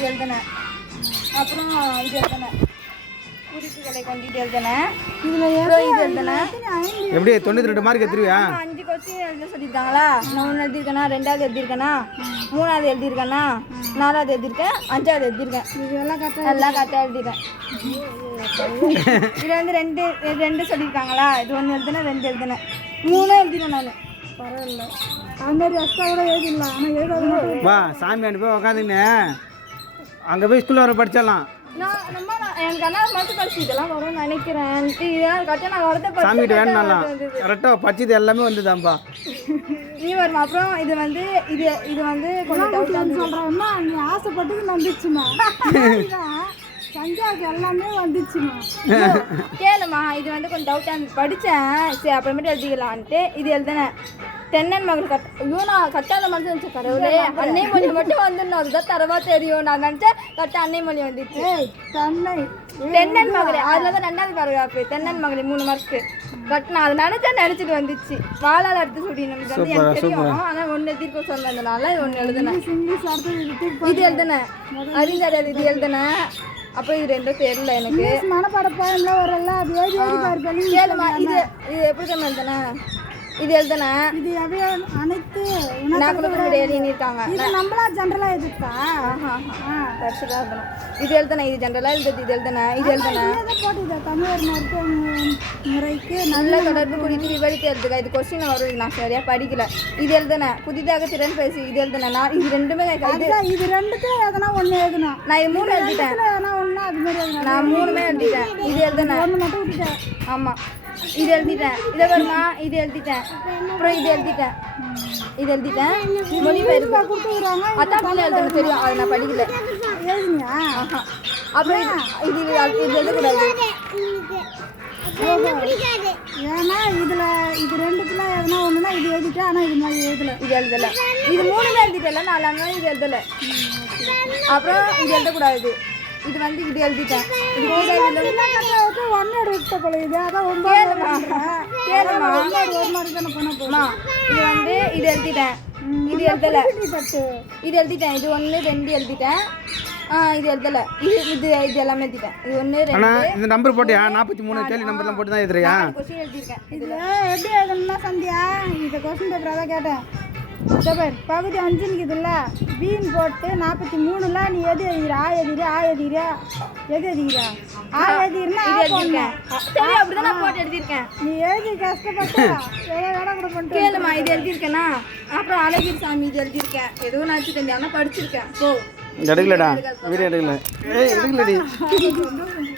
இது எழுதுனேன். அப்புறம் இது எழுதுனேன். குறிப்புகளை கொண்டுட்டு எழுதுனேன். இதில் இது எழுதுனேன். எப்படி 92 மார்க் எடுத்துருவியா? 5 கொஸ்டின் எழுத சொல்லியிருக்காங்களா? நான் 1 எழுதியிருக்கேனா, 2வது எழுதியிருக்கேனா, 3வது எழுதியிருக்கேனா, 4வது எழுதியிருக்கேன், 5வது எழுதியிருக்கேன். எல்லாம் கரெக்டாக எழுதியிருக்கேன். இதில் வந்து 2 சொல்லியிருக்காங்களா? இது 1 எழுதுனேன், 2 எழுதுனேன், 3 எழுதினேன் நான். பரவாயில்ல, அது மாதிரி எக்ஸ்ட்ரா கூட எழுதிடலாம். ஆனால் எழுதாது. வா சாமி அனுப்பி உக்காந்துன்னு அங்கே போய் ஸ்கூலில் வர படிச்சிடலாம். எனக்கு ஆனால் மட்டும் படிச்சு இதெல்லாம் வரும்னு நினைக்கிறேன். இதெல்லாம் கரெக்டாக நான் வரத சாமிகிட்ட வேணும்லாம் கரெக்டாக படிச்சது எல்லாமே வந்துதான்ப்பா. நீ வருமா? அப்புறம் இது வந்து இது வந்து கொஞ்சம் டவுட் சொல்கிறேன்னா நீ ஆசைப்பட்டு வந்துச்சுமா. சந்தியாவுக்கு எல்லாமே வந்துச்சுமா. கேளுமா, இது வந்து கொஞ்சம் டவுட்டாக இருந்து படித்தேன். சரி அப்புறமேட்டு எழுதிக்கலான்ட்டு இது எழுதுனேன். தென்னன் மகள் நான் கட்டாத மனசு நினச்சேன். கடவுளே அன்னை மொழி மட்டும் வந்துடணும், அதுதான் தரவா தெரியும். நான் நினச்சேன் கரெக்டாக அன்னை மொழி வந்துச்சு. தென்னன் மகளே, அதில் தான் 2வது பாராகிராஃபு. தென்னன் மகளே 3 மார்க்கு கட்டினா அது நினச்சிட்டு வந்துச்சு. வாழால் எடுத்து சுடினோம். இது வந்து எனக்கு தெரியும். ஆனால் 1 தீர்க்க சொன்னதுனால இது 1 எழுதுனேன். இது எழுதுனேன். அறிஞர் இது எழுதுனேன். அப்போ இது 2 தெரியல எனக்கு. மனப்பாட போயம்லாம் வரல. அது கேளுமா, இது எப்படி தான் எழுதுனேன்? இது எழுதுனேன். இது அனைத்து எழுதிருக்காங்க. இது நம்மளா ஜென்ரலாக எதுக்கா? இது எழுதுனேன். இது ஜென்ரலாக எழுதுது. இது எழுதுனேன். இது எழுதுனேன். தமிழர் மருத்துவ முறைக்கு நல்ல தொடர்பு குறித்து விவரித்து எழுதுக. இது கொஸ்டின் வரும். நான் சரியாக படிக்கல. இது எழுதுனேன். புதிதாக திறன் பேசி இது எழுதுனேன். நான் இது 2மே இது 2த்தும் எதனா 1 எழுதுனேன். நான் இது 3 எழுதிட்டேன். நான் 3மே எழுதிட்டேன். இது எழுதுனேன். 1 மட்டும் விட்டுட்டேன். ஆமாம், இது எழுதிட்டேன். இதை வருமா? இது எழுதிட்டேன். அப்புறம் இது எழுதிட்டேன். இது எழுதிட்டேன். மொழிபெயர்ப்பு கொடுத்துருக்காங்க. அதான் பிள்ளை எழுதணும் தெரியும். அதை நான் படிக்கல. எழுதுங்க. அப்புறம் இது எழுதக்கூடாது. ஏன்னா இதில் இது 2த்துல எதனா ஒன்றுனா இது எழுதிட்டேன். ஆனால் இது மாதிரி எழுதலை. இது எழுதலை. இது 3மே எழுதிட்டல. 4 இது எழுதலை. அப்புறம் இது எழுதக்கூடாது. இது வந்து இது எழுதிட்டேன். இது வந்து இது எழுதிட்டேன். இது எழுதலை. இது எழுதிட்டேன். இது 1 2 எழுதிட்டேன். இது எழுதலை. இது எல்லாமே எழுதிட்டேன். இது 1 2. இந்த நம்பர் போட்டியா? 43 கேள்வி நம்பர்லாம் போட்டு தான் எழுதுறியா? கொஸ்டின் எழுதியிருக்கேன். இதில் எப்படி எழுதணும்னா சந்தியா, இந்த கொஸ்டின் பேப்பராக தான் கேட்டேன். பகுதி 5 இருக்குதுல்ல, பீன் போட்டு 43ல நீ எது எழுதிரா? எது எழுதிக்கிறா? எழுதிருந்தா அப்படிதான் நான் போட்டு எழுதியிருக்கேன். நீ எழுதி கஷ்டப்பட்டு கேளுமா. இது எழுதியிருக்கேனா? அப்புறம் அழகிர் சாமி இது எழுதியிருக்கேன். எதுவும் நினச்சிட்டு ஆனால் படிச்சிருக்கேன். போ எடுக்கலடா, வீடியோ எடுக்கல. எடுக்கலடி.